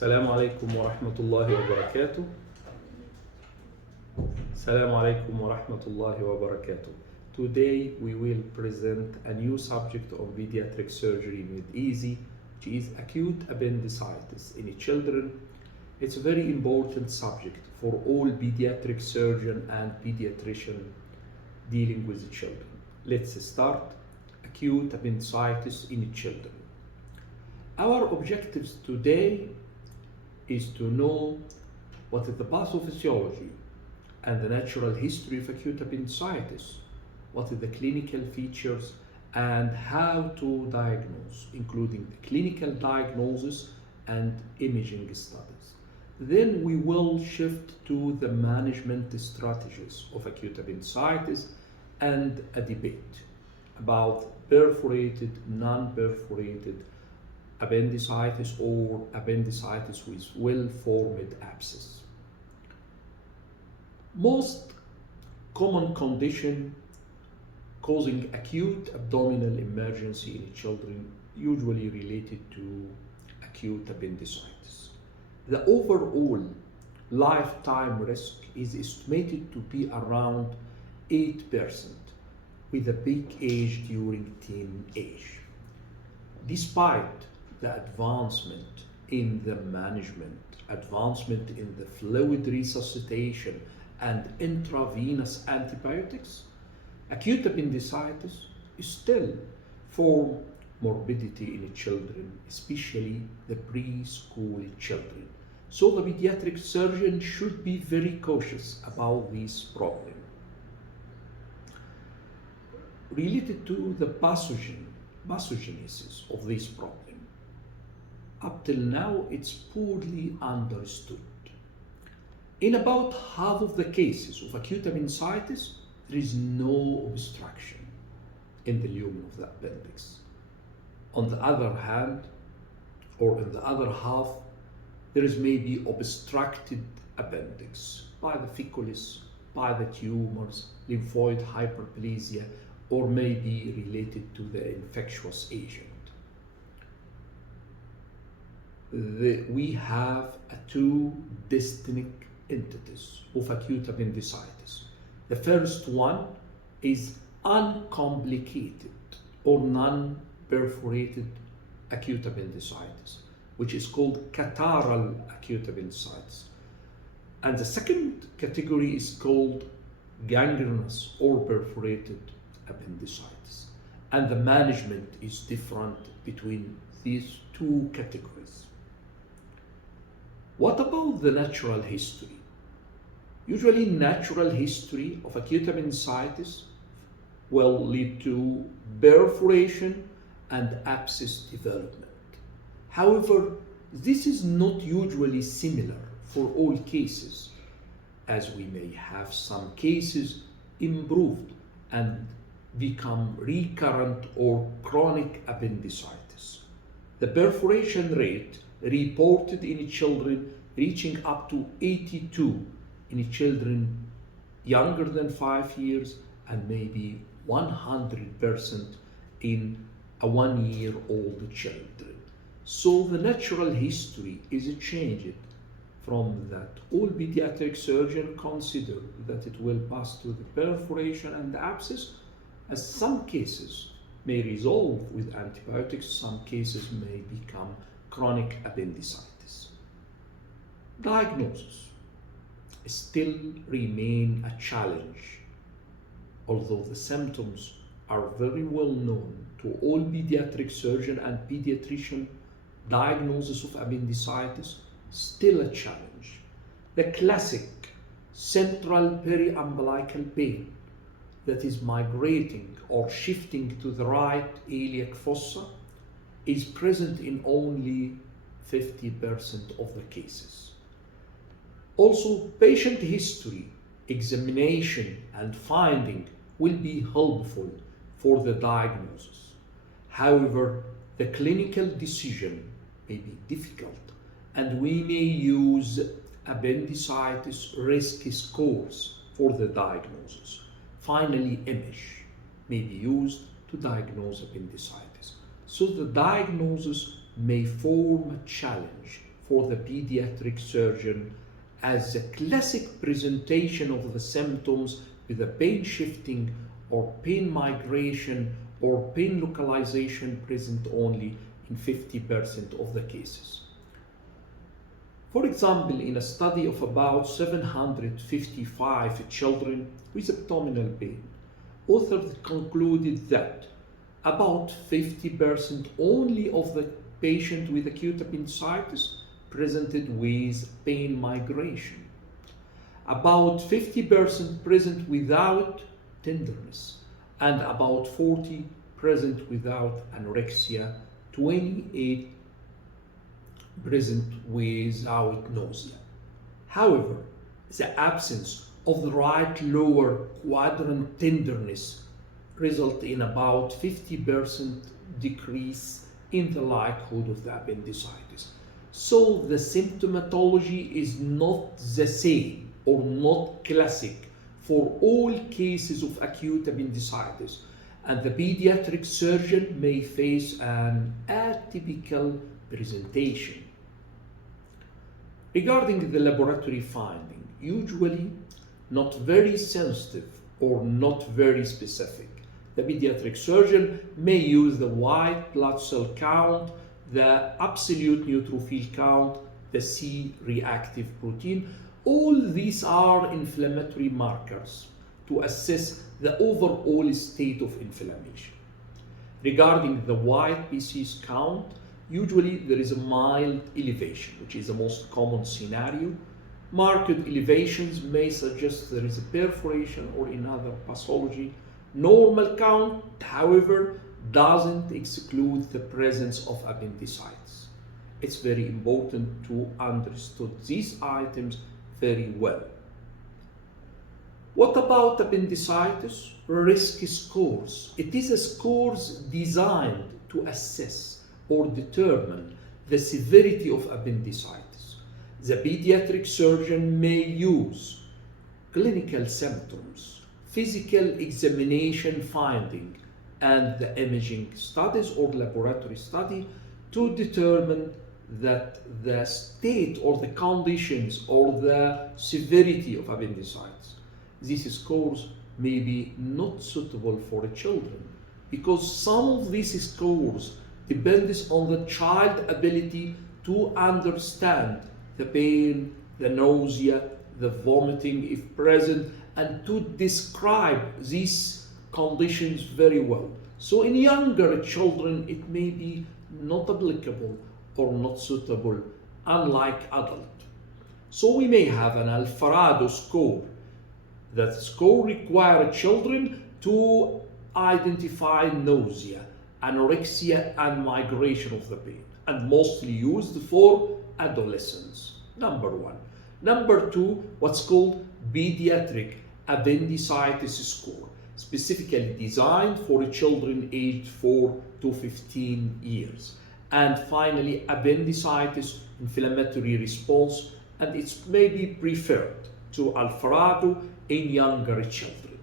السلام عليكم ورحمة الله وبركاته. السلام عليكم ورحمة الله وبركاته. Today we will present a new subject on pediatric surgery made easy, which is acute appendicitis in children. It's a very important subject for all pediatric surgeon and pediatrician dealing with children. Let's start. Acute appendicitis in children. Our objectives today is to know what is the pathophysiology and the natural history of acute appendicitis, what are the clinical features, and how to diagnose, including the clinical diagnosis and imaging studies. Then we will shift to the management strategies of acute appendicitis and a debate about perforated, non-perforated appendicitis or appendicitis with well-formed abscess. Most common condition causing acute abdominal emergency in children usually related to acute appendicitis. The overall lifetime risk is estimated to be around 8%, with a peak age during teen age. Despite the advancement in the management, advancement in the fluid resuscitation and intravenous antibiotics, acute appendicitis is still for morbidity in children, especially the preschool children. So the pediatric surgeon should be very cautious about this problem. Related to the pathogenesis of this problem, up till now it's poorly understood. In about half of the cases of acute appendicitis, there is no obstruction in the lumen of the appendix. On the other hand, or in the other half, there is maybe obstructed appendix by the feculus, by the tumors, lymphoid hyperplasia, or maybe related to the infectious agent. We have two distinct entities of acute appendicitis. The first one is uncomplicated or non-perforated acute appendicitis, which is called catarrhal acute appendicitis. And the second category is called gangrenous or perforated appendicitis. And the management is different between these two categories. What about the natural history? Usually natural history of acute appendicitis will lead to perforation and abscess development. However, this is not usually similar for all cases, as we may have some cases improved and become recurrent or chronic appendicitis. The perforation rate reported in children reaching up to 82 in children younger than 5 years and maybe 100% in a 1-year-old children. So the natural history is changed from that all pediatric surgeons consider that it will pass to the perforation and the abscess, as some cases may resolve with antibiotics, some cases may become chronic appendicitis. Diagnosis still remain a challenge, although the symptoms are very well known to all pediatric surgeon and pediatrician. Diagnosis of appendicitis still a challenge. The classic central periumbilical pain that is migrating or shifting to the right iliac fossa is present in only 50% of the cases. Also, patient history, examination, and finding will be helpful for the diagnosis. However, the clinical decision may be difficult, and we may use appendicitis risk scores for the diagnosis. Finally, image may be used to diagnose appendicitis. So the diagnosis may form a challenge for the pediatric surgeon as a classic presentation of the symptoms with a pain shifting or pain migration or pain localization present only in 50% of the cases. For example, in a study of about 755 children with abdominal pain, authors concluded that about 50% only of the patients with acute appendicitis presented with pain migration. About 50% present without tenderness, and about 40 present without anorexia, 28 present without nausea. However, the absence of the right lower quadrant tenderness result in about 50% decrease in the likelihood of the appendicitis. So the symptomatology is not the same or not classic for all cases of acute appendicitis, and the pediatric surgeon may face an atypical presentation. Regarding the laboratory finding, usually not very sensitive or not very specific, the pediatric surgeon may use the white blood cell count, the absolute neutrophil count, the C-reactive protein. All these are inflammatory markers to assess the overall state of inflammation. Regarding the white BC's count, usually there is a mild elevation, which is the most common scenario. Marked elevations may suggest there is a perforation or another pathology. Normal count, however, doesn't exclude the presence of appendicitis. It's very important to understand these items very well. What about appendicitis? Risk scores. It is a scores designed to assess or determine the severity of appendicitis. The pediatric surgeon may use clinical symptoms, physical examination finding, and the imaging studies or laboratory study to determine that the state or the conditions or the severity of appendicitis. These scores may be not suitable for children because some of these scores depends on the child's ability to understand the pain, the nausea, the vomiting if present, and to describe these conditions very well. So in younger children, it may be not applicable or not suitable, unlike adult. So we may have an Alvarado score. That score requires children to identify nausea, anorexia, and migration of the pain, and mostly used for adolescents. Number one. Number two, what's called pediatric appendicitis score, specifically designed for children aged 4 to 15 years. And finally, appendicitis inflammatory response, and it's maybe preferred to Alvarado in younger children.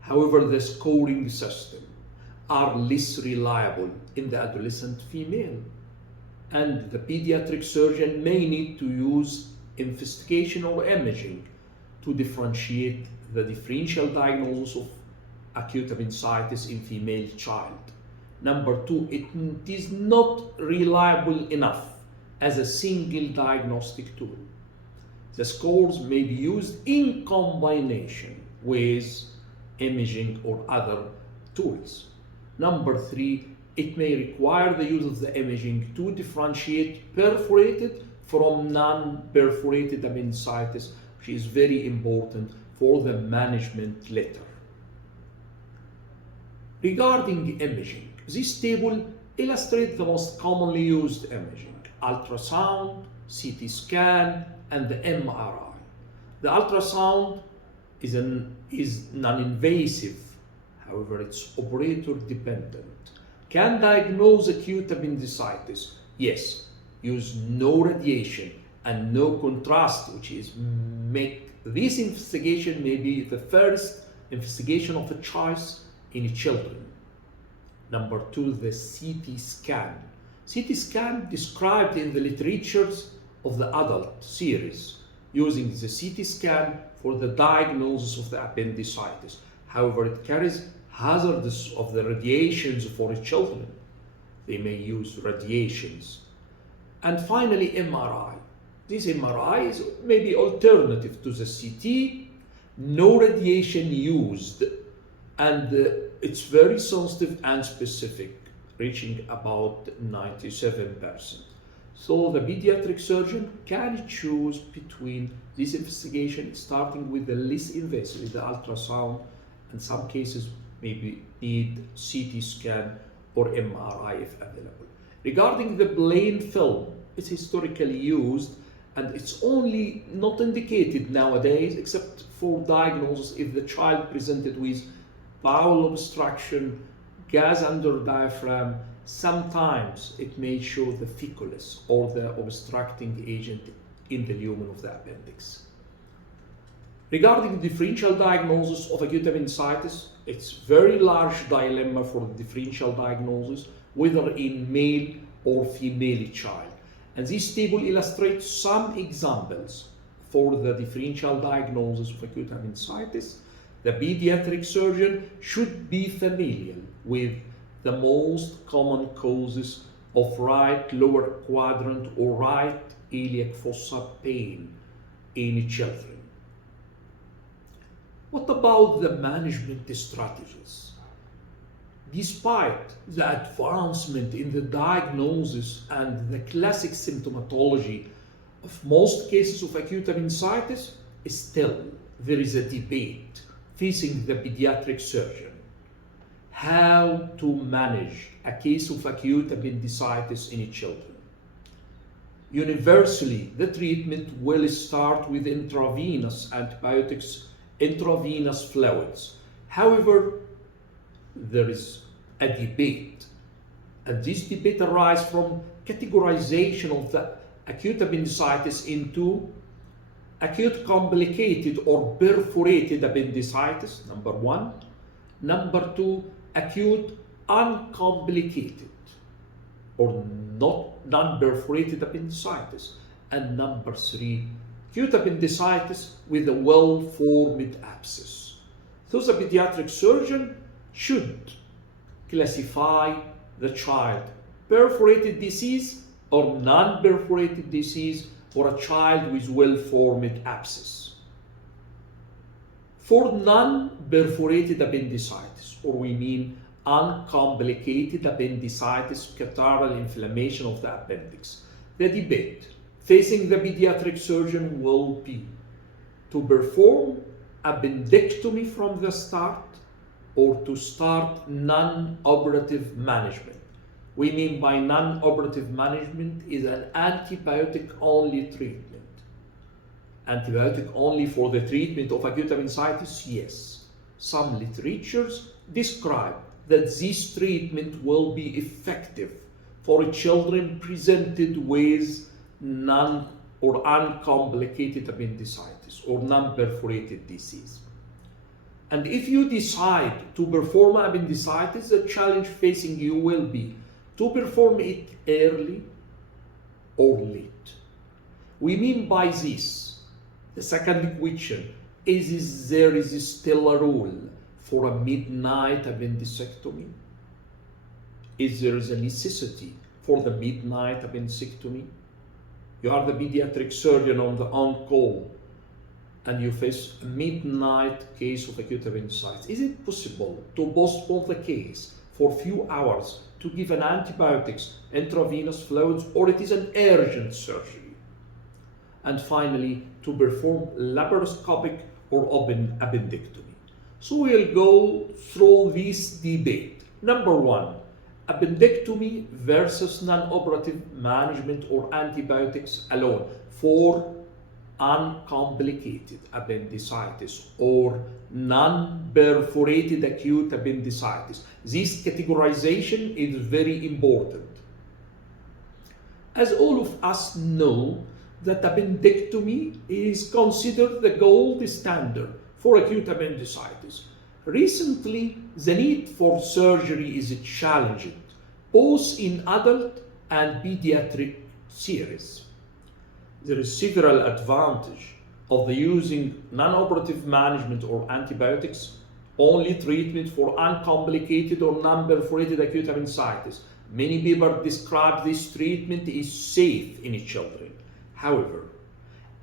However, the scoring system are less reliable in the adolescent female, and the pediatric surgeon may need to use investigation or imaging to differentiate the differential diagnosis of acute appendicitis in female child. Number two, it is not reliable enough as a single diagnostic tool. The scores may be used in combination with imaging or other tools. Number three, it may require the use of the imaging to differentiate perforated from non-perforated appendicitis, which is very important for the management later. Regarding imaging, this table illustrates the most commonly used imaging: ultrasound, CT scan, and the MRI. The ultrasound is non-invasive, however, it's operator dependent. Can diagnose acute appendicitis? Yes. Use no radiation and no contrast, which is make this investigation may be the first investigation of a choice in children. Number two, the CT scan. CT scan described in the literatures of the adult series using the CT scan for the diagnosis of the appendicitis. However, it carries hazards of the radiations for children. They may use radiations. And finally, MRI. This MRI is maybe alternative to the CT, no radiation used, and it's very sensitive and specific, reaching about 97%. So the pediatric surgeon can choose between this investigation, starting with the least invasive, the ultrasound, and some cases maybe need CT scan or MRI if available. Regarding the plain film, it's historically used and it's only not indicated nowadays except for diagnosis if the child presented with bowel obstruction, gas under diaphragm. Sometimes it may show the feculus or the obstructing agent in the lumen of the appendix. Regarding differential diagnosis of acute appendicitis, it's very large dilemma for the differential diagnosis, whether in male or female child. And this table illustrates some examples for the differential diagnosis of acute appendicitis. The pediatric surgeon should be familiar with the most common causes of right lower quadrant or right iliac fossa pain in children. What about the management strategies? Despite the advancement in the diagnosis and the classic symptomatology of most cases of acute appendicitis, still there is a debate facing the pediatric surgeon. How to manage a case of acute appendicitis in children? Universally, the treatment will start with intravenous antibiotics, intravenous fluids. However, there is a debate, and this debate arises from categorization of the acute appendicitis into acute complicated or perforated appendicitis, number one. Number two, acute uncomplicated or non-perforated appendicitis. And number three, acute appendicitis with a well-formed abscess. So the pediatric surgeon should classify the child perforated disease or non-perforated disease for a child with well-formed abscess. For non-perforated appendicitis, or we mean uncomplicated appendicitis, catarrhal inflammation of the appendix, the debate facing the pediatric surgeon will be to perform appendectomy from the start or to start non-operative management. We mean by non-operative management is an antibiotic-only treatment. Antibiotic only for the treatment of acute appendicitis? Yes. Some literatures describe that this treatment will be effective for children presented with non or uncomplicated appendicitis or non-perforated disease. And if you decide to perform appendicitis, the challenge facing you will be to perform it early or late. We mean by this, the second question is there is still a rule for a midnight appendicectomy? Is there a necessity for the midnight appendicectomy? You are the pediatric surgeon on call and you face a midnight case of acute appendicitis. Is it possible to postpone the case for a few hours to give an antibiotics, intravenous fluids, or it is an urgent surgery? And finally, to perform laparoscopic or open appendectomy. So we'll go through this debate. Number one, appendectomy versus non-operative management or antibiotics alone for uncomplicated appendicitis or non-perforated acute appendicitis. This categorization is very important. As all of us know, that appendectomy is considered the gold standard for acute appendicitis. Recently, the need for surgery is challenged, both in adult and pediatric series. There is several advantages of the using non-operative management or antibiotics only treatment for uncomplicated or non-perforated acute appendicitis. Many people describe this treatment is safe in children. However,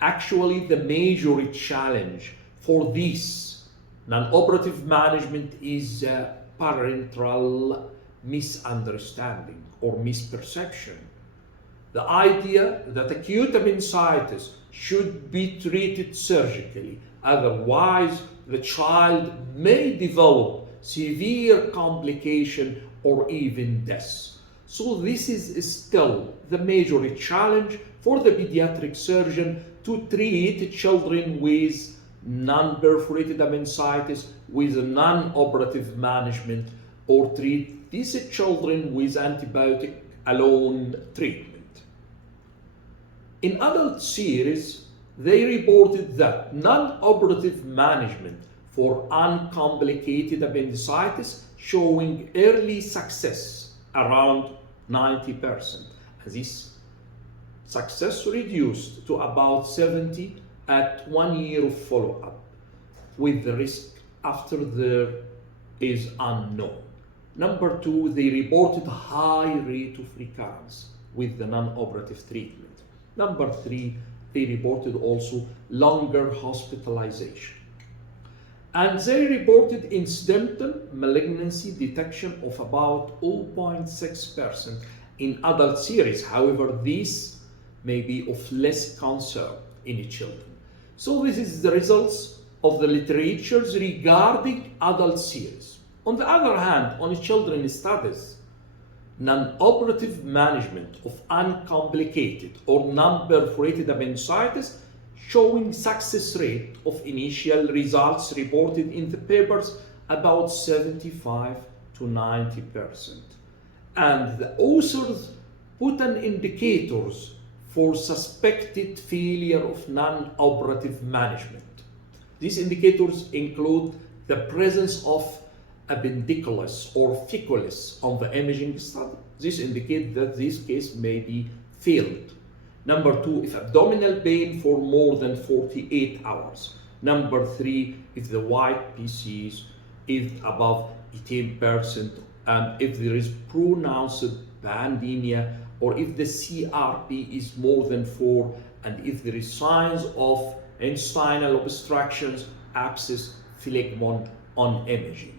actually the major challenge for this non-operative management is parental misunderstanding or misperception. The idea that acute appendicitis should be treated surgically, otherwise the child may develop severe complication or even death. So this is still the major challenge for the pediatric surgeon to treat children with non-perforated appendicitis with a non-operative management or treat these children with antibiotic alone treatment. In adult series, they reported that non-operative management for uncomplicated appendicitis showing early success around 90%. This success reduced to about 70 at 1 year of follow-up, with the risk after there is unknown. Number two, they reported high rate of recurrence with the non-operative treatment. Number three, they reported also longer hospitalization. And they reported incidental malignancy detection of about 0.6% in adult series. However, this may be of less concern in children. So this is the results of the literatures regarding adult series. On the other hand, on children studies, non-operative management of uncomplicated or non-perforated appendicitis showing success rate of initial results reported in the papers about 75 to 90%. And the authors put an indicators for suspected failure of non-operative management. These indicators include the presence of appendiculus or ficulis on the imaging study. This indicates that this case may be failed. Number two, if abdominal pain for more than 48 hours. Number three, if the white PCs is above 18%, and if there is pronounced pandemia, or if the CRP is more than 4, and if there is signs of intestinal obstructions, abscess, phlegmon on imaging.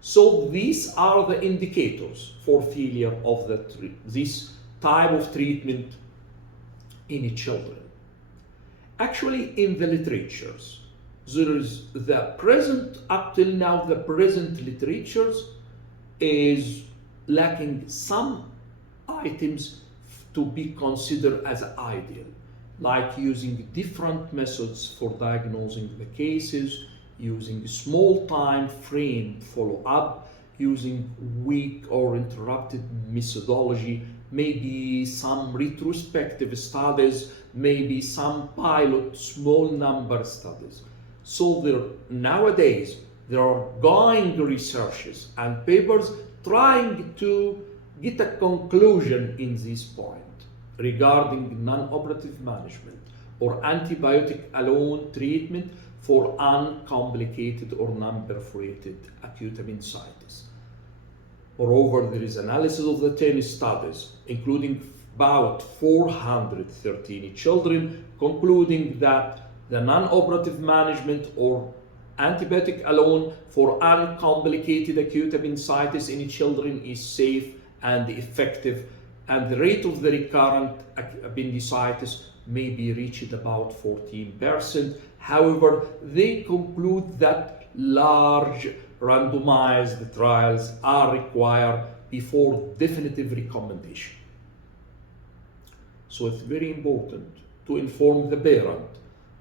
So these are the indicators for failure of this type of treatment in children. Actually, in the literatures, there is the present, up till now, the present literatures is lacking some items to be considered as ideal, like using different methods for diagnosing the cases, using small time frame follow-up, using weak or interrupted methodology, maybe some retrospective studies, maybe some pilot small number studies. So nowadays there are ongoing researches and papers trying to get a conclusion in this point regarding non-operative management or antibiotic alone treatment for uncomplicated or non-perforated acute appendicitis. Moreover, there is analysis of the 10 studies, including about 413 children, concluding that the non-operative management or antibiotic alone for uncomplicated acute appendicitis in children is safe and effective, and the rate of the recurrent appendicitis may be reached about 14%. However, they conclude that large randomized trials are required before definitive recommendation. So it's very important to inform the parent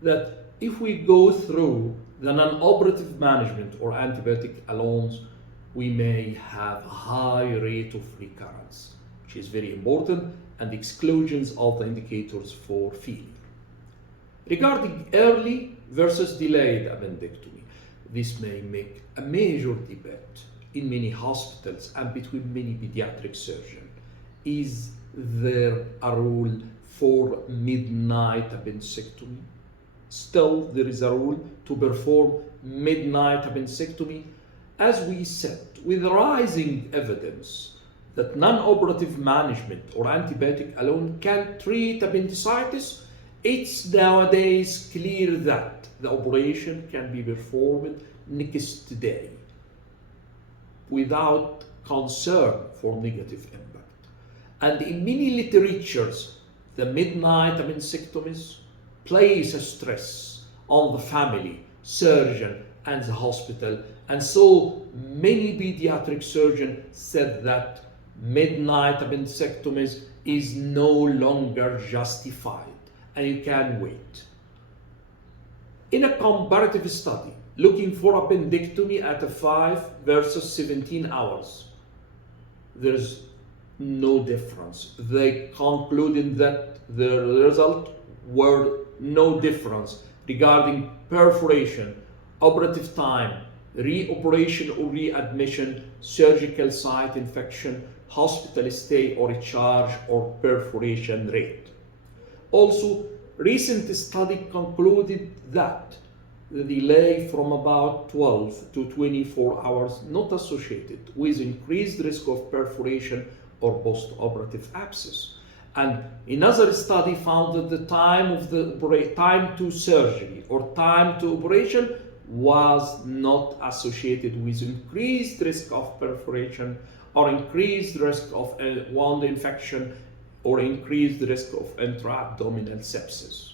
that if we go through the non-operative management or antibiotic alone, we may have a high rate of recurrence, which is very important, and exclusions of the indicators for failure. Regarding early versus delayed appendectomy, this may make a major debate in many hospitals and between many pediatric surgeons. Is there a rule for midnight appendectomy? Still, there is a rule to perform midnight appendectomy. As we said, with rising evidence that non-operative management or antibiotic alone can treat appendicitis, it's nowadays clear that the operation can be performed next day without concern for negative impact. And in many literatures, the midnight appendectomies place a stress on the family, surgeon, and the hospital. And so many pediatric surgeons said that midnight appendectomies is no longer justified and you can wait. In a comparative study looking for appendectomy at 5 versus 17 hours, there's no difference. They concluded that the result were no difference regarding perforation, operative time, reoperation or readmission, surgical site infection, hospital stay or charge, or perforation rate. Also, recent study concluded that the delay from about 12 to 24 hours not associated with increased risk of perforation or post-operative abscess. And another study found that the time to surgery or time to operation was not associated with increased risk of perforation or increased risk of wound infection or increased risk of intra-abdominal sepsis.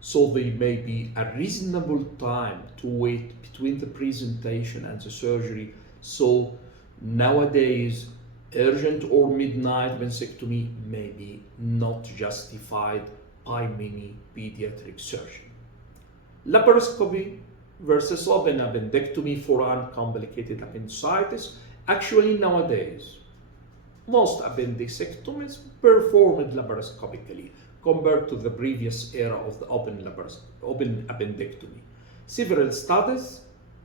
So there may be a reasonable time to wait between the presentation and the surgery. So nowadays, urgent or midnight appendectomy may be not justified by many pediatric surgeons. Laparoscopy versus open appendectomy for uncomplicated appendicitis. Actually, nowadays, most appendectomies performed laparoscopically compared to the previous era of the open appendectomy. Several studies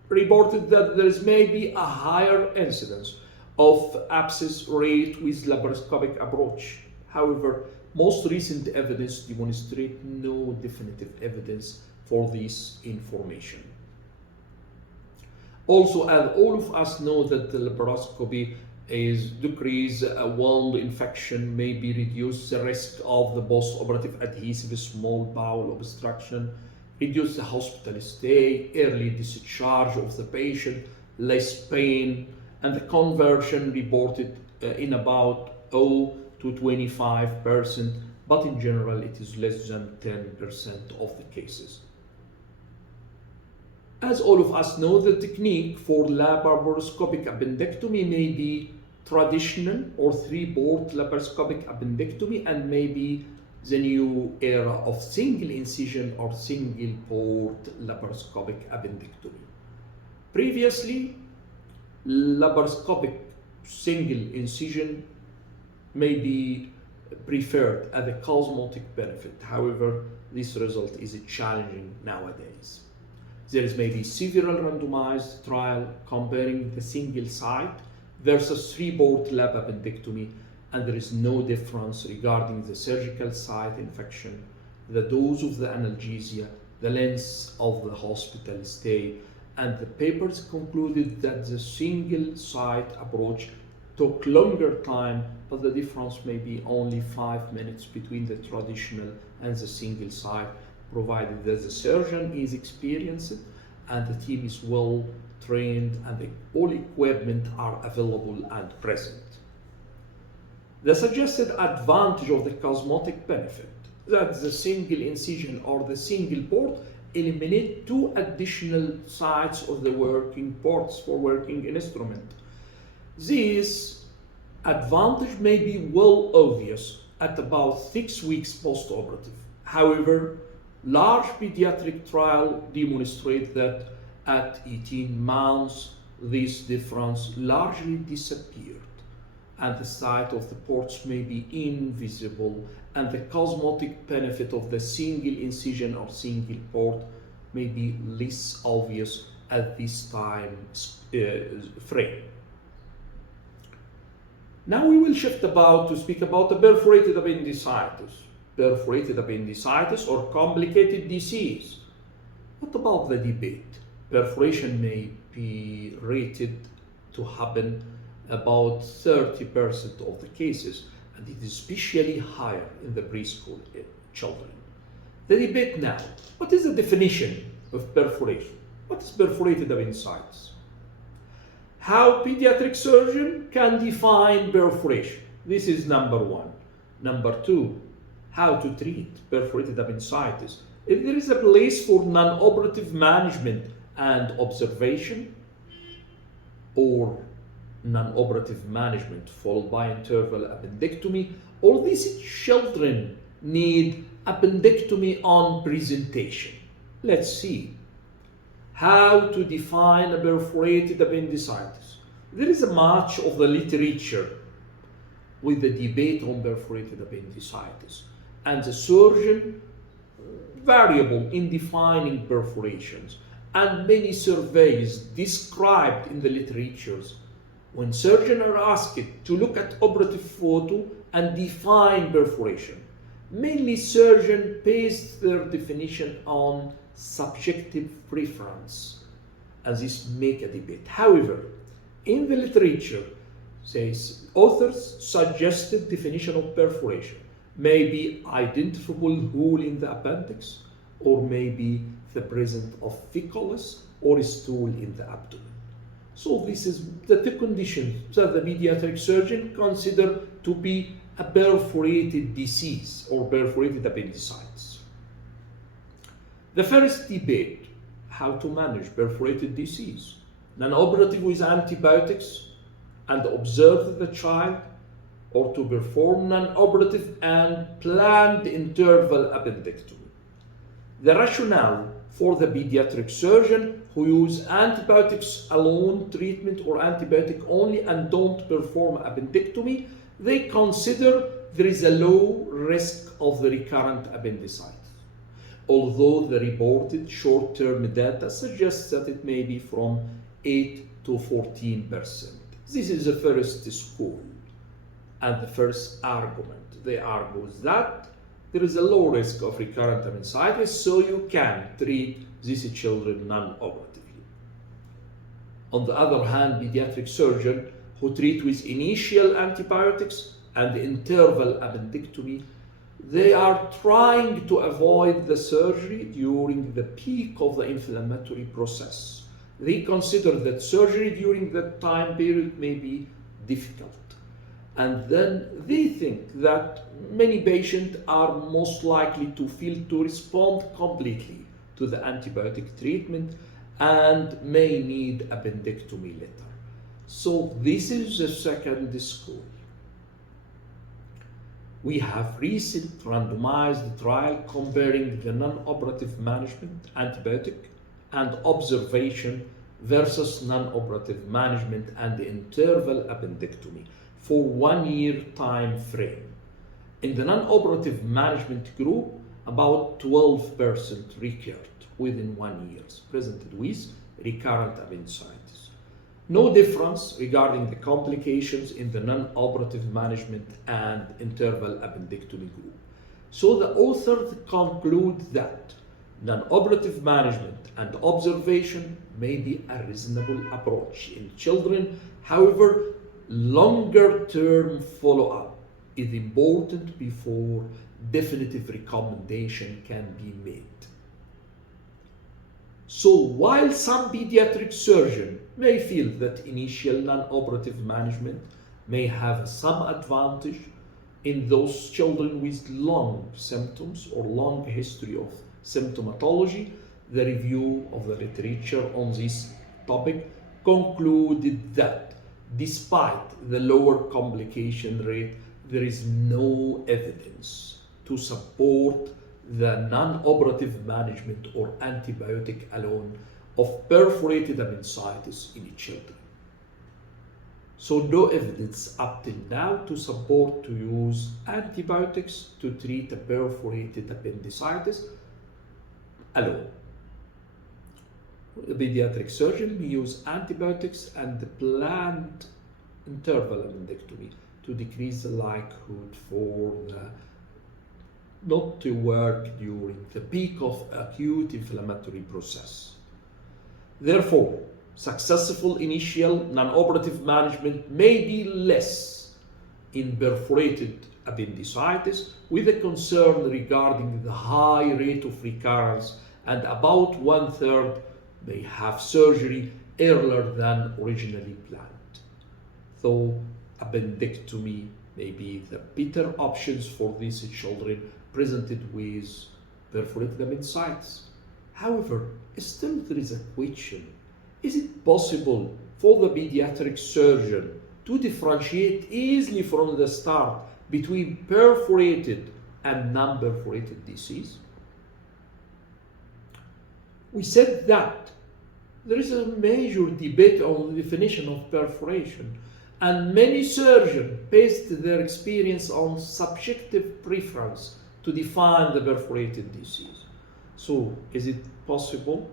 reported that there is maybe a higher incidence of abscess rate with laparoscopic approach. However, most recent evidence demonstrate no definitive evidence for this information. Also, as all of us know that the laparoscopy is decrease wound infection, maybe reduce the risk of the post-operative adhesive small bowel obstruction, reduce the hospital stay, early discharge of the patient, less pain, and the conversion reported in about 0 to 25%, but in general it is less than 10% of the cases. As all of us know, the technique for laparoscopic appendectomy may be traditional or 3-port laparoscopic appendectomy and maybe the new era of single incision or single port laparoscopic appendectomy. Previously, laparoscopic single incision may be preferred as a cosmetic benefit. However, this result is challenging nowadays. There is maybe several randomized trial comparing the single site versus 3-port lap appendectomy, and there is no difference regarding the surgical site infection, the dose of the analgesia, the length of the hospital stay, and the papers concluded that the single site approach took longer time, but the difference may be only 5 minutes between the traditional and the single site, provided that the surgeon is experienced and the team is well trained and all equipment are available and present. The suggested advantage of the cosmetic benefit that the single incision or the single port eliminate 2 additional sites of the working ports for working instrument. This advantage may be well obvious at about 6 weeks post-operative. However, large pediatric trial demonstrate that at 18 months, this difference largely disappeared, and the site of the ports may be invisible, and the cosmetic benefit of the single incision or single port may be less obvious at this time frame. Now we will shift about to speak about the perforated appendicitis. Perforated appendicitis or complicated disease. What about the debate? Perforation may be rated to happen about 30% of the cases, and it is especially higher in the preschool children. The debate now, what is the definition of perforation? What is perforated appendicitis? How pediatric surgeon can define perforation? This is number one. Number two, how to treat perforated appendicitis. If there is a place for non-operative management and observation, or non-operative management followed by interval appendectomy, or these children need appendectomy on presentation. Let's see. How to define a perforated appendicitis. There is a much of the literature with the debate on perforated appendicitis, and the surgeon variable in defining perforations, and many surveys described in the literatures. When surgeons are asked to look at operative photo and define perforation, mainly surgeon based their definition on subjective preference, and this make a debate. However, in the literature, says authors suggested definition of perforation may be identifiable hole in the appendix, or maybe the presence of feculus or stool in the abdomen. So this is the two conditions that the pediatric surgeon consider to be a perforated disease or perforated appendicitis. The first debate, how to manage perforated disease. Non-operative with antibiotics and observe the child, or to perform non-operative and planned interval appendectomy. The rationale for the pediatric surgeon who use antibiotics alone treatment or antibiotic only and don't perform appendectomy, they consider there is a low risk of the recurrent appendicitis, although the reported short-term data suggests that it may be from 8 to 14%. This is the first school and the first argument. They argue that there is a low risk of recurrent appendicitis, so you can treat these children non-operatively. On the other hand, pediatric surgeons who treat with initial antibiotics and interval appendectomy, they are trying to avoid the surgery during the peak of the inflammatory process. They consider that surgery during that time period may be difficult. And then they think that many patients are most likely to fail to respond completely to the antibiotic treatment and may need appendectomy later. So this is the second school. We have recent randomized trial comparing the non-operative management, antibiotic, and observation versus non-operative management and the interval appendectomy for 1 year time frame. In the non-operative management group, about 12% recurred within 1 year, presented with recurrent appendicitis. No difference regarding the complications in the non-operative management and interval appendectomy group. So the authors conclude that non-operative management and observation may be a reasonable approach in children. However, longer-term follow-up is important before definitive recommendation can be made. So while some pediatric surgeons may feel that initial non-operative management may have some advantage in those children with long symptoms or long history of symptomatology, the review of the literature on this topic concluded that despite the lower complication rate, there is no evidence to support the non-operative management or antibiotic alone of perforated appendicitis in children. So no evidence up till now to support to use antibiotics to treat a perforated appendicitis alone. The pediatric surgeon may use antibiotics and the planned interval appendectomy to decrease the likelihood for the not to work during the peak of acute inflammatory process. Therefore, successful initial non-operative management may be less in perforated appendicitis, with a concern regarding the high rate of recurrence, and about 1/3 may have surgery earlier than originally planned. Though appendectomy may be the better options for these children presented with perforated appendicitis. However, still there is a question. Is it possible for the pediatric surgeon to differentiate easily from the start between perforated and non-perforated disease? We said that there is a major debate on the definition of perforation, and many surgeons based their experience on subjective preference to define the perforated disease. So, is it possible?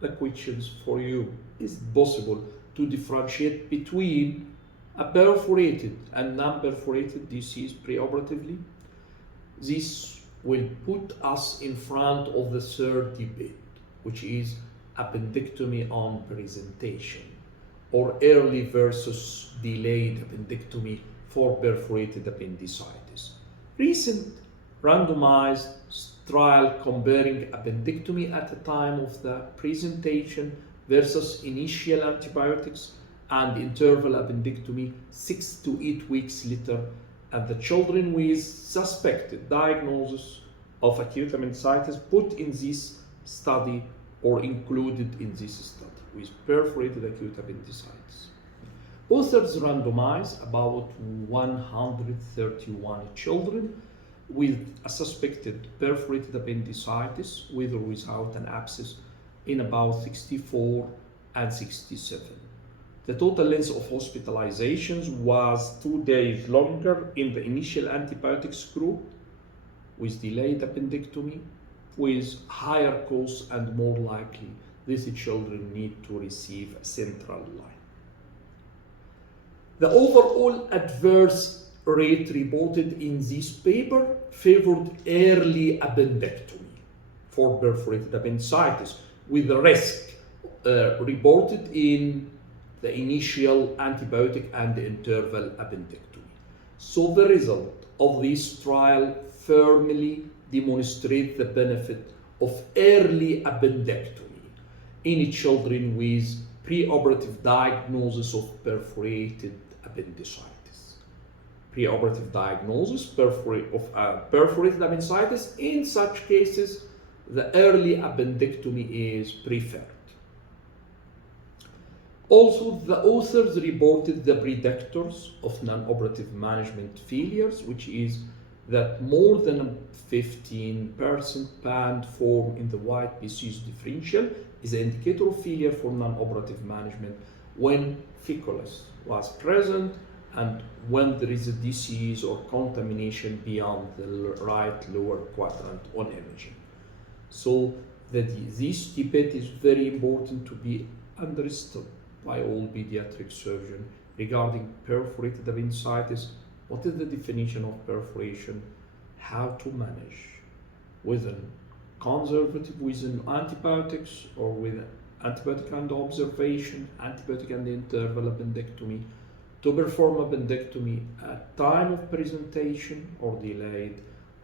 The questions for you. Is it possible to differentiate between a perforated and non-perforated disease preoperatively? This will put us in front of the third debate, which is appendectomy on presentation, or early versus delayed appendectomy for perforated appendicitis. Recent randomized trial comparing appendectomy at the time of the presentation versus initial antibiotics and interval appendectomy 6 to 8 weeks later, and the children with suspected diagnosis of acute appendicitis put in this study or included in this study with perforated acute appendicitis. Authors randomized about 131 children with a suspected perforated appendicitis with or without an abscess in about 64 and 67. The total length of hospitalizations was 2 days longer in the initial antibiotics group with delayed appendectomy, with higher costs, and more likely these children need to receive a central line. The overall adverse rate reported in this paper favored early appendectomy for perforated appendicitis, with the risk reported in the initial antibiotic and interval appendectomy. So the result of this trial firmly demonstrates the benefit of early appendectomy in children with preoperative diagnosis of perforated appendicitis. Preoperative diagnosis of perforated appendicitis, in such cases, the early appendectomy is preferred. Also, the authors reported the predictors of non-operative management failures, which is that more than 15% band form in the white PC's differential is an indicator of failure for non-operative management when feculus was present and when there is a disease or contamination beyond the right lower quadrant on imaging. So this debate is very important to be understood by all pediatric surgeons regarding perforated appendicitis. What is the definition of perforation? How to manage with a conservative with antibiotics or with antibiotic and observation, antibiotic and interval appendectomy, to perform appendectomy at time of presentation or delayed,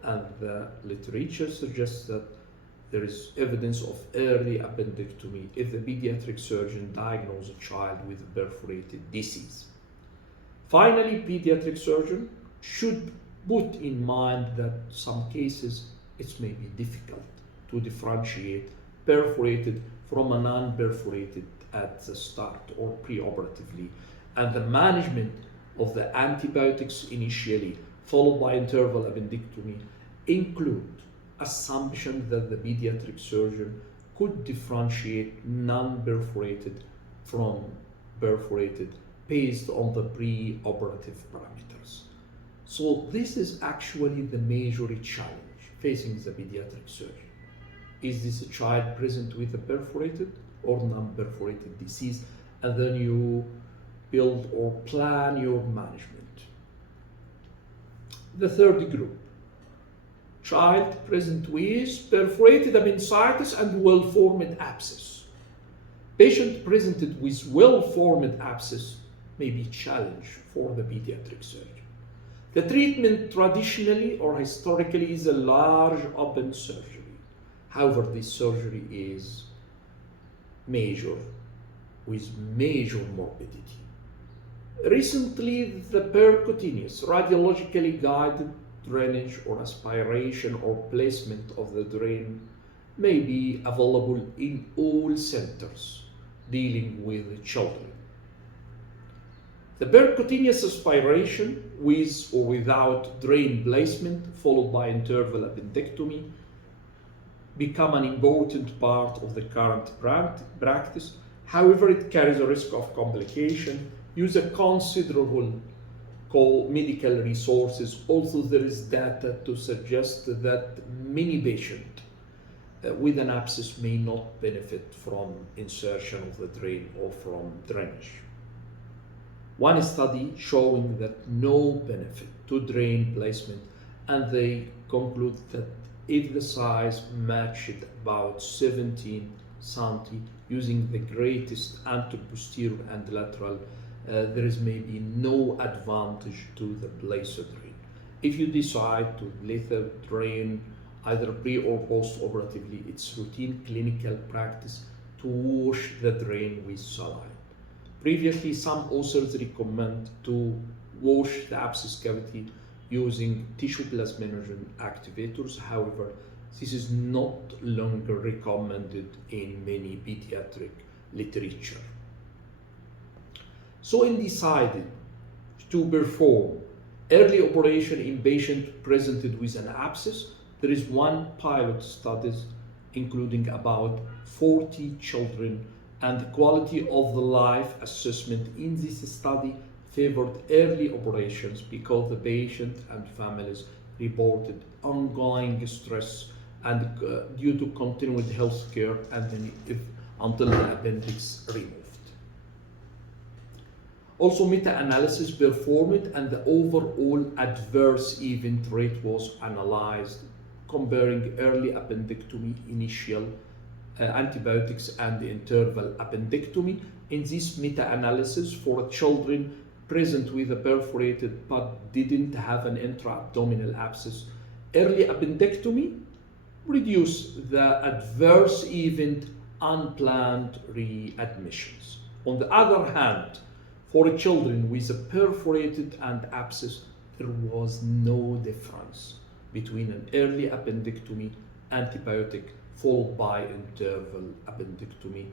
and the literature suggests that there is evidence of early appendectomy if the pediatric surgeon diagnoses a child with a perforated disease. Finally, pediatric surgeon should put in mind that some cases it may be difficult to differentiate perforated from a non-perforated at the start or preoperatively, and the management of the antibiotics initially followed by interval appendectomy include assumption that the pediatric surgeon could differentiate non-perforated from perforated based on the pre-operative parameters. So this is actually the major challenge facing the pediatric surgeon. Is this a child present with a perforated or non-perforated disease? And then you build or plan your management. The third group, child present with perforated appendicitis and well-formed abscess. Patient presented with well-formed abscess may be challenge for the pediatric surgeon. The treatment traditionally or historically is a large open surgery. However, this surgery is major, with major morbidity. Recently, the percutaneous radiologically guided drainage or aspiration or placement of the drain may be available in all centers dealing with children. The percutaneous aspiration with or without drain placement followed by interval appendectomy become an important part of the current practice. However, it carries a risk of complication, use a considerable medical resources. Also, there is data to suggest that many patients with an abscess may not benefit from insertion of the drain or from drainage. One study showing that no benefit to drain placement, and they conclude that if the size matched about 17 cm using the greatest anteroposterior and lateral, there is maybe no advantage to the laser drain. If you decide to laser drain either pre or post operatively, it's routine clinical practice to wash the drain with saline. Previously, some authors recommend to wash the abscess cavity using tissue plasminogen activators. However, this is not longer recommended in many pediatric literature. So in decided to perform early operation in patient presented with an abscess, there is one pilot study including about 40 children, and the quality of the life assessment in this study favored early operations because the patient and families reported ongoing stress and due to continued health care and then until the appendix removed. Also, meta-analysis performed and the overall adverse event rate was analyzed comparing early appendectomy, initial antibiotics and interval appendectomy. In this meta-analysis for children present with a perforated but didn't have an intra-abdominal abscess, early appendectomy reduced the adverse event unplanned readmissions. On the other hand, for children with a perforated and abscess, there was no difference between an early appendectomy, antibiotic, followed by interval appendectomy.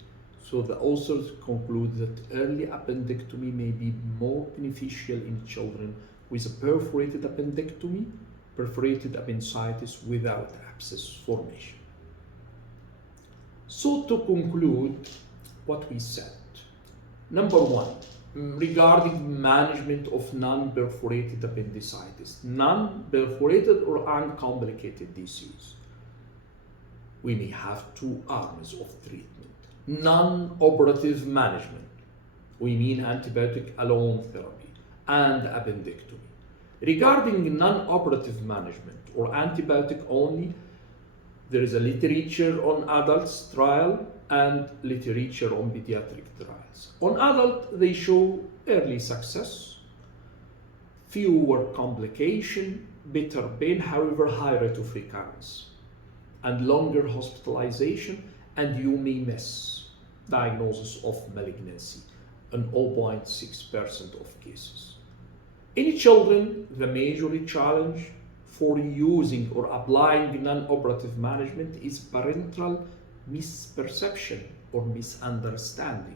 So the authors conclude that early appendectomy may be more beneficial in children with a perforated appendectomy, perforated appendicitis without abscess formation. So to conclude what we said, number one, regarding management of non-perforated appendicitis, non-perforated or uncomplicated disease, we may have two arms of treatment. Non-operative management, we mean antibiotic alone therapy and appendectomy. Regarding non-operative management or antibiotic only, there is a literature on adults trial and literature on pediatric trials. On adult, they show early success, fewer complications, better pain, however high rate of recurrence, and longer hospitalization, and you may miss diagnosis of malignancy in 0.6% of cases. In children, the major challenge for using or applying non-operative management is parental misperception or misunderstanding.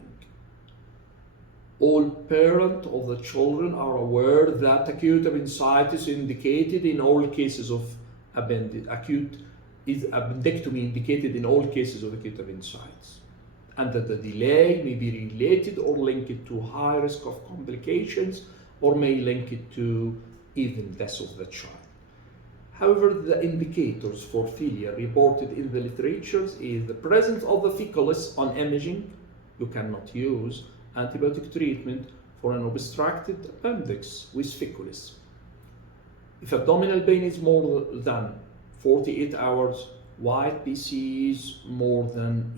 All parents of the children are aware that acute appendicitis indicated in all cases of acute is appendectomy indicated in all cases of acute appendicitis, and that the delay may be related or linked to high risk of complications or may link it to even death of the child. However, the indicators for failure reported in the literature is the presence of the fecalis on imaging. You cannot use antibiotic treatment for an obstructed appendix with ficulis. If abdominal pain is more than 48 hours, white PCs more than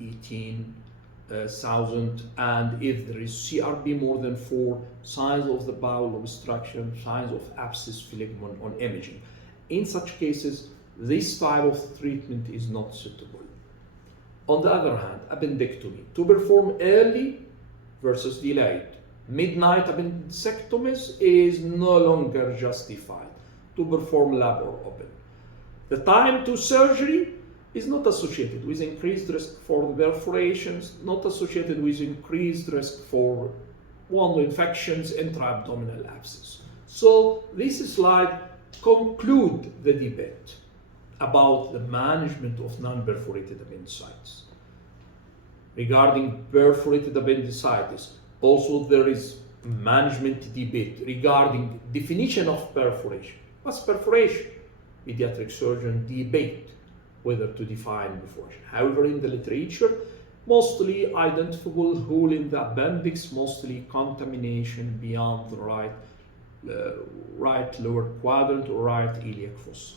18,000, and if there is CRP more than 4, signs of the bowel obstruction, signs of abscess phlegmon on imaging. In such cases, this type of treatment is not suitable. On the other hand, appendectomy, to perform early versus delayed. Midnight appendectomies is no longer justified to perform lab or open. The time to surgery is not associated with increased risk for perforations, not associated with increased risk for wound infections, intra-abdominal abscess. So this slide concludes the debate about the management of non-perforated appendicitis. Regarding perforated appendicitis, also there is management debate regarding definition of perforation. What's perforation? Pediatric surgeon debate whether to define perforation. However, in the literature, mostly identifiable hole in the appendix, mostly contamination beyond the right lower quadrant or right iliac fossa.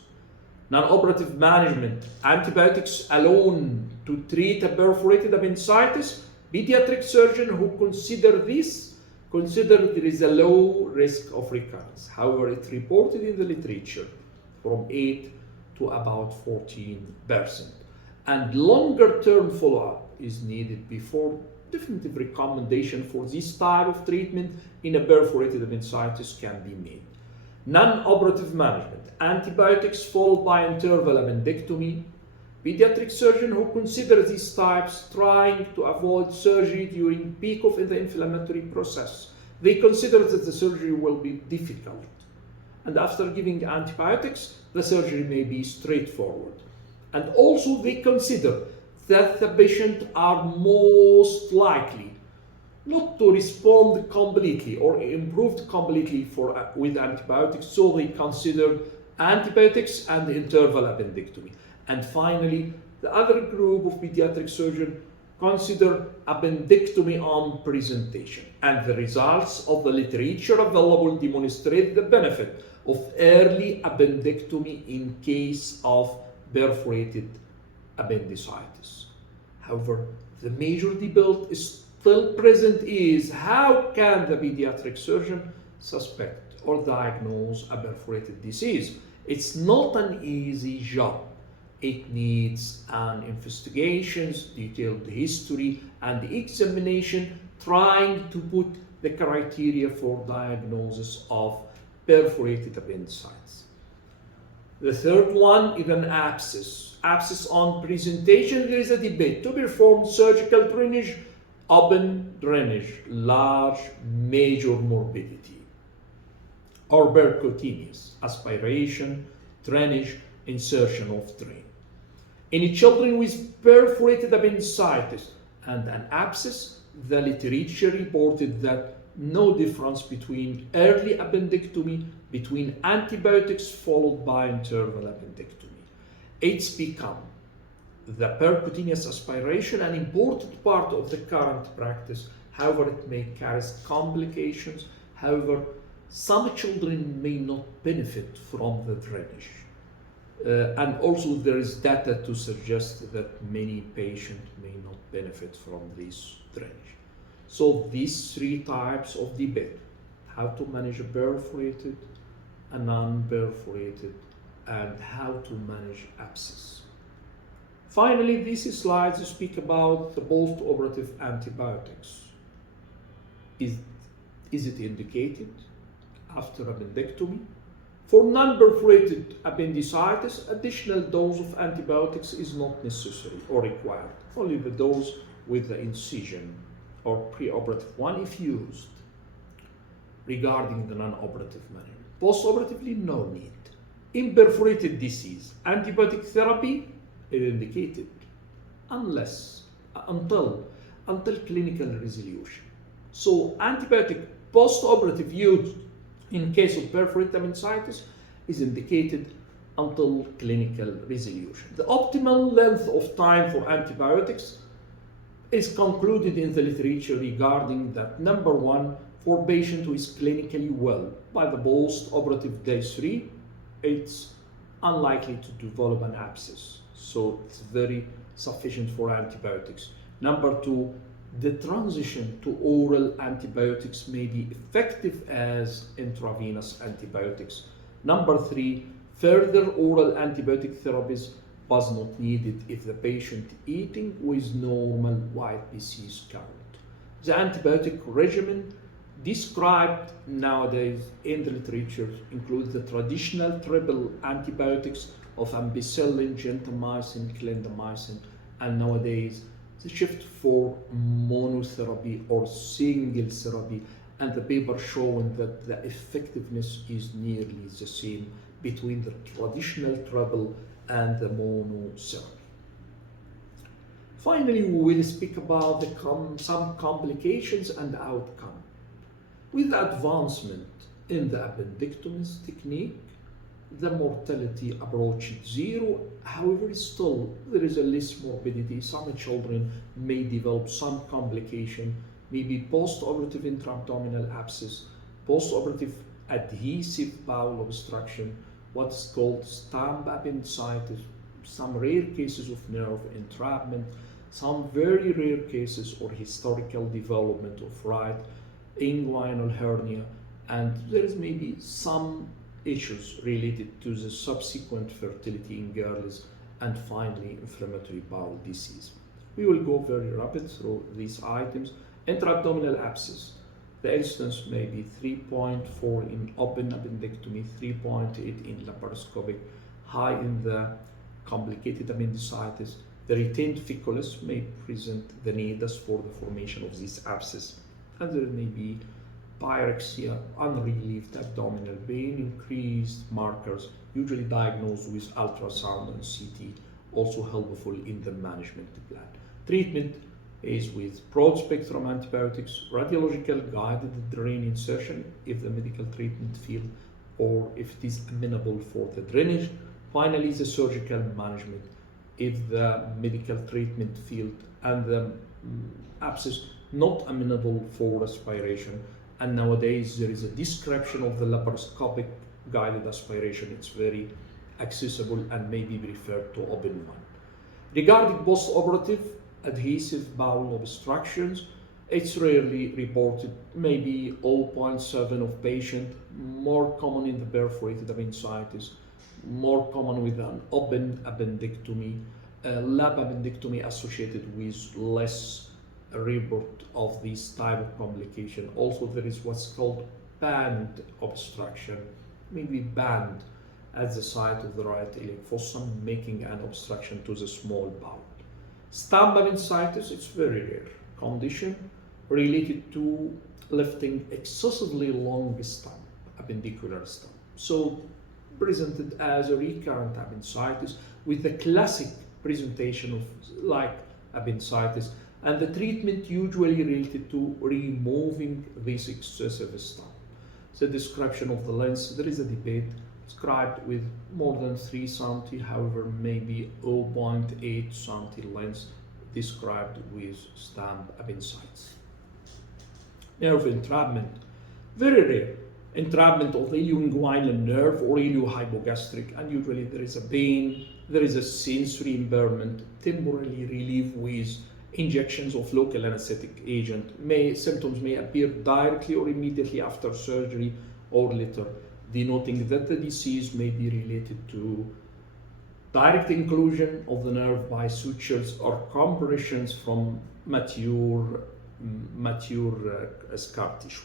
Non-operative management, antibiotics alone to treat a perforated appendicitis. Pediatric surgeon who consider there is a low risk of recurrence. However, it's reported in the literature from 8 to about 14%. And longer term follow-up is needed before definitive recommendation for this type of treatment in a perforated appendicitis can be made. Non-operative management, antibiotics followed by interval appendectomy. Pediatric surgeon who consider these types trying to avoid surgery during peak of the inflammatory process. They consider that the surgery will be difficult. And after giving antibiotics, the surgery may be straightforward. And also they consider that the patient are most likely not to respond completely or improved completely with antibiotics, so they consider antibiotics and interval appendectomy. And finally, the other group of pediatric surgeons consider appendectomy on presentation. And the results of the literature available demonstrate the benefit of early appendectomy in case of perforated appendicitis. However, the major debate is still present is how can the pediatric surgeon suspect or diagnose a perforated disease? It's not an easy job. It needs an investigation, detailed history, and examination trying to put the criteria for diagnosis of perforated appendicitis. The third one is an abscess. Abscess on presentation, there is a debate to perform surgical drainage, open drainage, large major morbidity, or percutaneous aspiration, drainage, insertion of drain. In children with perforated appendicitis and an abscess, the literature reported that no difference between early appendectomy, between antibiotics followed by interval appendectomy. It's become the percutaneous aspiration an important part of the current practice. However, it may carry complications. However, some children may not benefit from the drainage. And also there is data to suggest that many patients may not benefit from this drainage. So these three types of debate, how to manage a perforated, a non-perforated, and how to manage abscess. Finally, these slides speak about the post-operative antibiotics. Is it indicated after appendectomy? For non-perforated appendicitis, additional dose of antibiotics is not necessary or required. Only the dose with the incision or pre-operative one if used. Regarding the non-operative management, post-operatively, no need. In perforated disease, antibiotic therapy is indicated until clinical resolution. So antibiotic post-operative use in case of perforated appendicitis is indicated until clinical resolution. The optimal length of time for antibiotics is concluded in the literature regarding that number one, For patient who is clinically well by the post-operative day 3, it's unlikely to develop an abscess, so it's very sufficient for antibiotics. Number 2, the transition to oral antibiotics may be effective as intravenous antibiotics. Number 3, further oral antibiotic therapies was not needed if the patient eating with normal white BC's count. The antibiotic regimen described nowadays in the literature includes the traditional triple antibiotics of ampicillin, gentamicin, clindamycin, and nowadays the shift for monotherapy or single therapy, and the paper showing that the effectiveness is nearly the same between the traditional triple and the monotherapy. Finally, we will speak about some complications and outcome. With advancement in the appendectomy technique, the mortality approached 0. However, still there is a less morbidity. Some children may develop some complication, maybe post-operative intra-abdominal abscess, post-operative adhesive bowel obstruction, what's called stamp appendicitis, some rare cases of nerve entrapment, some very rare cases or historical development of right inguinal hernia, and there is maybe some issues related to the subsequent fertility in girls, and finally inflammatory bowel disease. We will go very rapid through these items. Intra-abdominal abscess. The incidence may be 3.4 in open appendectomy, 3.8 in laparoscopic, high in the complicated appendicitis. The retained feculus may present the nidus for the formation of this abscess, and there may be pyrexia, unrelieved abdominal pain, increased markers, usually diagnosed with ultrasound and CT, also helpful in the management plan. Treatment is with broad spectrum antibiotics, radiological guided drain insertion if the medical treatment field or if it is amenable for the drainage. Finally, the surgical management if the medical treatment field and the abscess not amenable for aspiration. And nowadays there is a description of the laparoscopic guided aspiration. It's very accessible and may be referred to open one. Regarding post-operative adhesive bowel obstructions, it's rarely reported, maybe 0.7 of patient, more common in the perforated appendicitis, more common with an open appendectomy, lap appendectomy associated with less report of this type of complication. Also, there is what's called band obstruction, maybe band at the site of the right iliac fossa, making an obstruction to the small bowel. Stamp appendicitis, it's very rare condition related to lifting excessively long stump, appendicular stump. So presented as a recurrent appendicitis with the classic presentation of like appendicitis, and the treatment usually related to removing this excessive stump. The description of the length, there is a debate described with more than 3 cm, however maybe 0.8 cm length described with stamp appendicitis. Nerve entrapment, very rare. Entrapment of the ilioinguinal nerve or iliohypogastric, and usually there is a pain, there is a sensory impairment, temporarily relieved with injections of local anesthetic agent. Symptoms may appear directly or immediately after surgery or later, denoting that the disease may be related to direct inclusion of the nerve by sutures or compressions from mature scar tissue.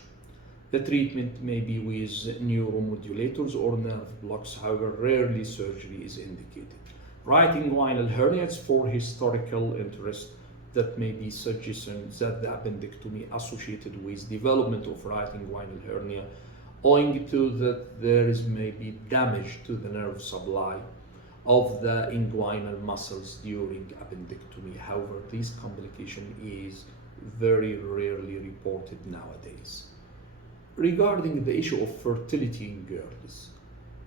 The treatment may be with neuromodulators or nerve blocks, however, rarely surgery is indicated. Right inguinal hernias for historical interest, that may be suggestion that the appendectomy associated with development of right inguinal hernia, owing to that there is maybe damage to the nerve supply of the inguinal muscles during appendectomy. However, this complication is very rarely reported nowadays. Regarding the issue of fertility in girls,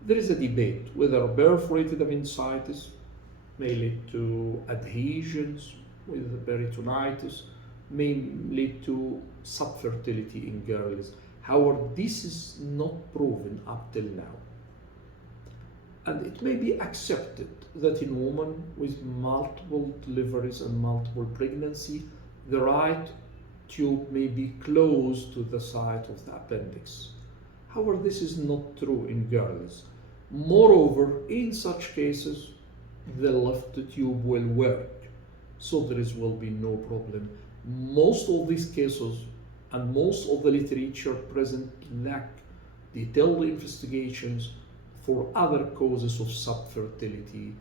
there is a debate whether perforated appendicitis may lead to adhesions with peritonitis, may lead to subfertility in girls. However, this is not proven up till now. And it may be accepted that in women with multiple deliveries and multiple pregnancy, the right tube may be close to the site of the appendix. However, this is not true in girls. Moreover, in such cases, the left tube will work, so will be no problem. Most of these cases and most of the literature present lack detailed investigations for other causes of subfertility,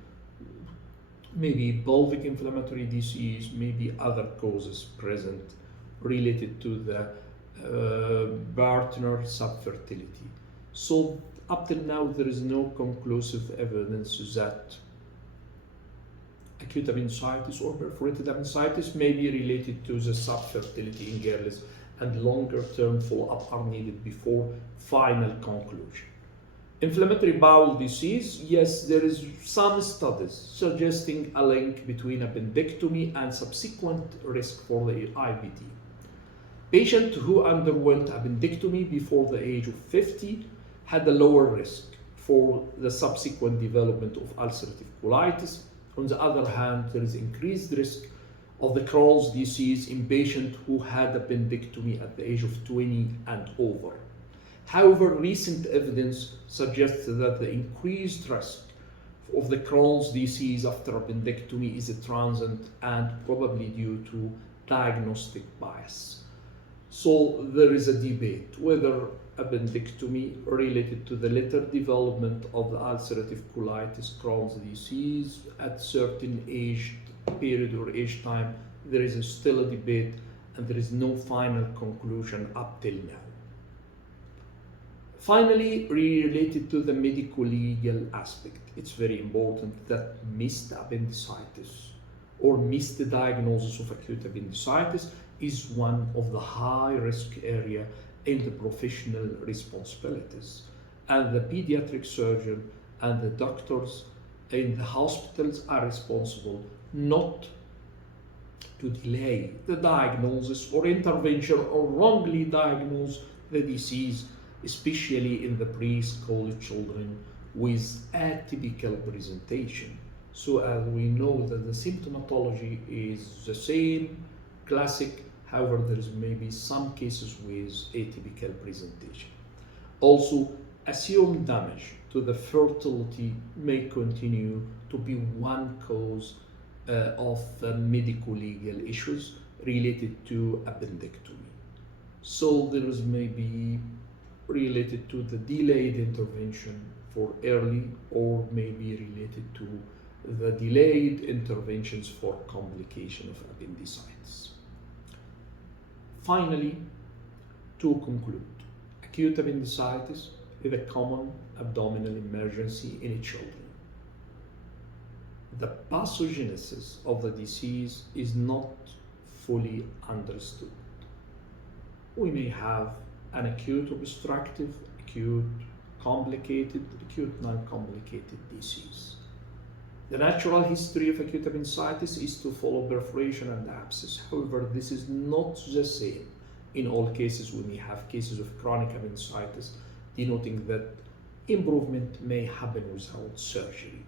maybe pelvic inflammatory disease, maybe other causes present related to the partner subfertility. So up till now, there is no conclusive evidence that acute appendicitis or perforated appendicitis may be related to the subfertility in girls, and longer-term follow-up are needed before final conclusion. Inflammatory bowel disease, yes, there is some studies suggesting a link between appendectomy and subsequent risk for the IBD. Patients who underwent appendectomy before the age of 50 had a lower risk for the subsequent development of ulcerative colitis. On the other hand, there is increased risk of the Crohn's disease in patients who had appendectomy at the age of 20 and over. However, recent evidence suggests that the increased risk of the Crohn's disease after appendectomy is transient and probably due to diagnostic bias. So there is a debate whether appendectomy related to the later development of the ulcerative colitis, Crohn's disease at certain age period or age time. There is still a debate and there is no final conclusion up till now. Finally, related to the medico-legal aspect, it's very important that missed appendicitis or missed diagnosis of acute appendicitis is one of the high-risk area in the professional responsibilities. And the pediatric surgeon and the doctors in the hospitals are responsible not to delay the diagnosis or intervention or wrongly diagnose the disease, especially in the preschool children with atypical presentation. So as we know that the symptomatology is the same, classic, however there is maybe some cases with atypical presentation. Also, assumed damage to the fertility may continue to be one cause of medico-legal issues related to appendectomy. So there is maybe related to the delayed intervention for early or maybe related to the delayed interventions for complication of appendicitis. Finally, to conclude, acute appendicitis is a common abdominal emergency in children. The pathogenesis of the disease is not fully understood. We may have an acute obstructive, acute complicated, acute non-complicated disease. The natural history of acute appendicitis is to follow perforation and abscess. However, this is not the same in all cases. We may have cases of chronic appendicitis, denoting that improvement may happen without surgery.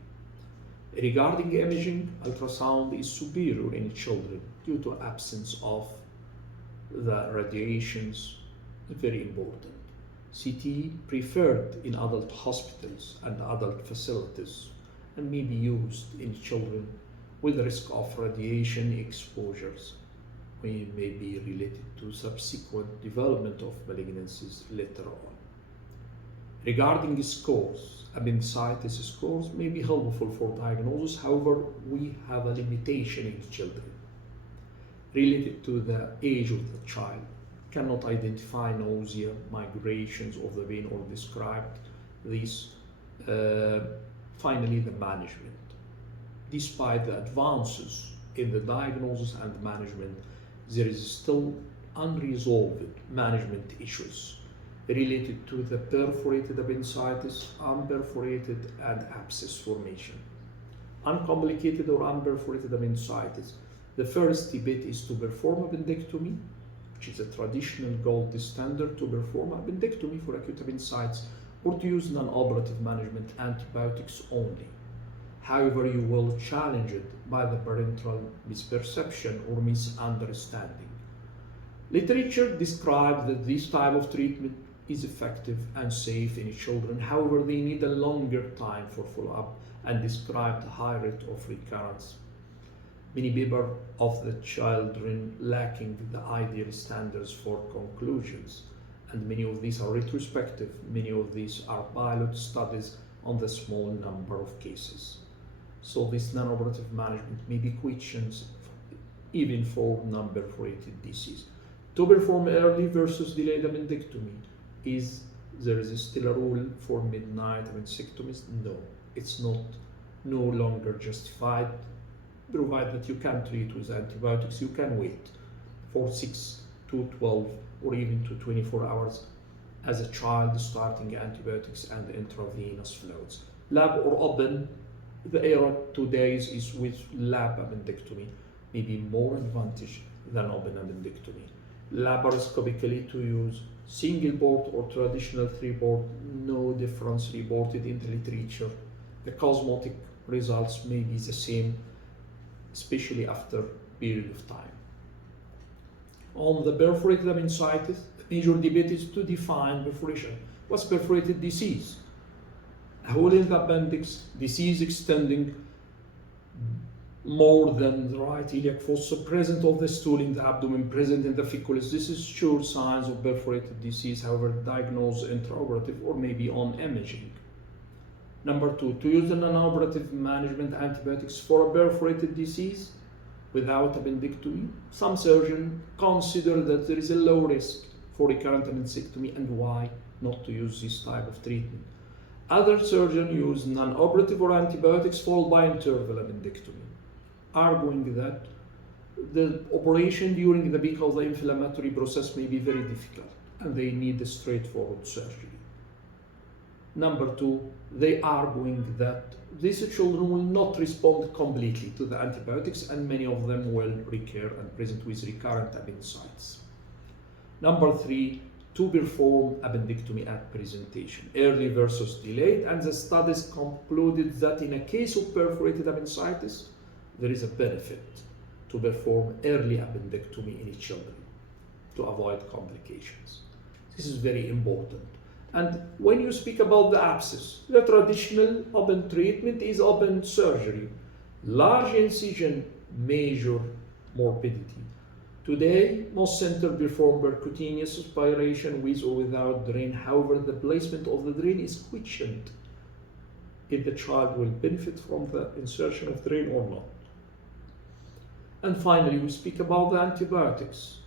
Regarding imaging, ultrasound is superior in children due to absence of the radiations, very important. CT preferred in adult hospitals and adult facilities and may be used in children with risk of radiation exposures, which may be related to subsequent development of malignancies later on. Regarding scores, appendicitis scores may be helpful for diagnosis. However, we have a limitation in children related to the age of the child. Cannot identify nausea, migrations of the vein or described these. Finally, the management. Despite the advances in the diagnosis and management, there is still unresolved management issues related to the perforated appendicitis, unperforated, and abscess formation. Uncomplicated or unperforated appendicitis. The first debate is to perform appendectomy which is a traditional gold standard to perform appendectomy for acute appendicitis, or to use non-operative management antibiotics only. However, you will challenge it by the parental misperception or misunderstanding. Literature describes that this type of treatment is effective and safe in children. However, they need a longer time for follow-up and describe the high rate of recurrence. Many papers of the children lacking the ideal standards for conclusions, and many of these are retrospective. Many of these are pilot studies on the small number of cases. So this non-operative management may be questioned even for non-perforated disease. To perform early versus delayed appendectomy, there is still a rule for midnight appendectomies? No, it's no longer justified, provided that you can treat with antibiotics. You can wait for 6 to 12 or even to 24 hours as a child starting antibiotics and intravenous fluids. Lab or open, the era today is with lab appendectomy, maybe more advantage than open appendectomy. Laparoscopically to use single port or traditional 3-port, no difference reported in the literature. The cosmetic results may be the same, especially after a period of time. On the perforated appendicitis, the major debate is to define perforation. What's perforated disease? A hole in the appendix, disease extending more than the right iliac fossa, present of the stool in the abdomen, present in the feculus. This is sure signs of perforated disease, however, diagnosed intraoperative or maybe on imaging. Number 2, to use the non-operative management antibiotics for a perforated disease without appendectomy. Some surgeons consider that there is a low risk for recurrent appendectomy, and why not to use this type of treatment. Other surgeons use non-operative or antibiotics followed by interval appendectomy, arguing that the operation during the peak of the inflammatory process may be very difficult and they need a straightforward surgery. Number 2, they arguing that these children will not respond completely to the antibiotics and many of them will recur and present with recurrent appendicitis. Number 3, to perform appendectomy at presentation, early versus delayed, and the studies concluded that in a case of perforated appendicitis, there is a benefit to perform early appendectomy in children to avoid complications. This is very important. And when you speak about the abscess, the traditional open treatment is open surgery. Large incision, major morbidity. Today, most centers perform percutaneous aspiration with or without drain. However, the placement of the drain is questioned if the child will benefit from the insertion of drain or not. And finally, we speak about the antibiotics.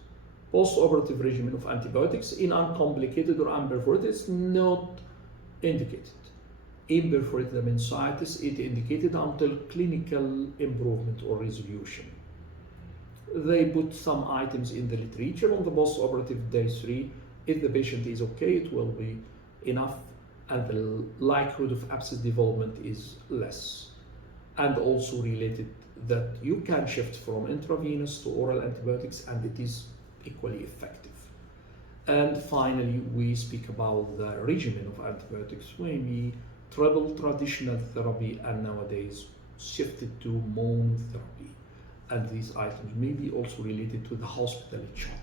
Post-operative regimen of antibiotics in uncomplicated or unperforated is not indicated. In perforated appendicitis, it indicated until clinical improvement or resolution. They put some items in the literature on the post-operative day 3. If the patient is okay, it will be enough, and the likelihood of abscess development is less. And also related that you can shift from intravenous to oral antibiotics and it is equally effective. And finally, we speak about the regimen of antibiotics, maybe triple traditional therapy and nowadays shifted to monotherapy. And these items may be also related to the hospital charge.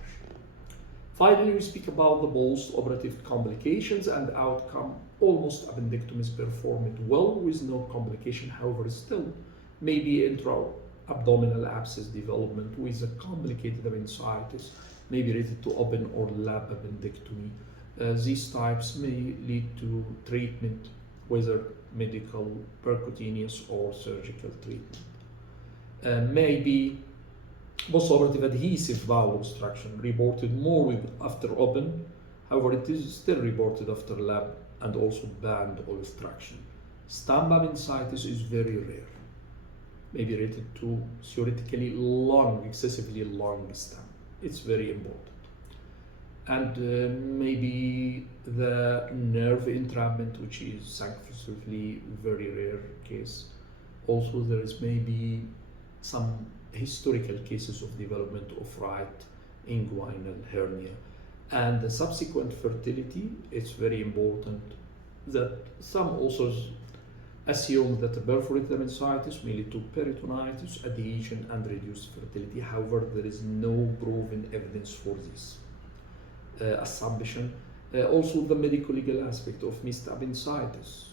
Finally, we speak about the post-operative complications and outcome. Almost appendectomy is performed well with no complication, however, still maybe intra-abdominal abscess development with a complicated appendicitis, may be related to open or lab appendectomy. These types may lead to treatment, whether medical, percutaneous, or surgical treatment. Maybe post-operative adhesive bowel obstruction reported more after open, however, it is still reported after lab and also band obstruction. Stump appendicitis is very rare, maybe related to theoretically long, excessively long stump. It's very important. And maybe the nerve entrapment, which is thankfully very rare case. Also, there is maybe some historical cases of development of right inguinal hernia. And the subsequent fertility, it's very important that some authors assume that the perforated appendicitis may lead to peritonitis, adhesion, and reduced fertility. However, there is no proven evidence for this assumption. Also, the medico-legal aspect of missed appendicitis.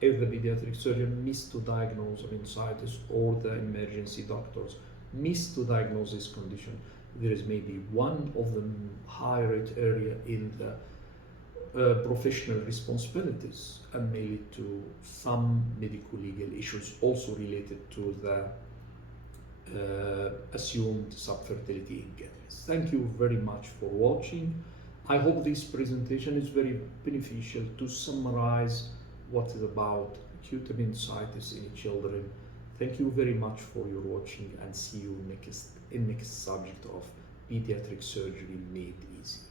If the pediatric surgeon missed to diagnose appendicitis or the emergency doctors missed to diagnose this condition, there is maybe one of the high rate area in the professional responsibilities and may lead to some medico-legal issues also related to the assumed subfertility in cases. Thank you very much for watching. I hope this presentation is very beneficial to summarize what is about acute appendicitis in children. Thank you very much for your watching, and see you in next subject of pediatric surgery made easy.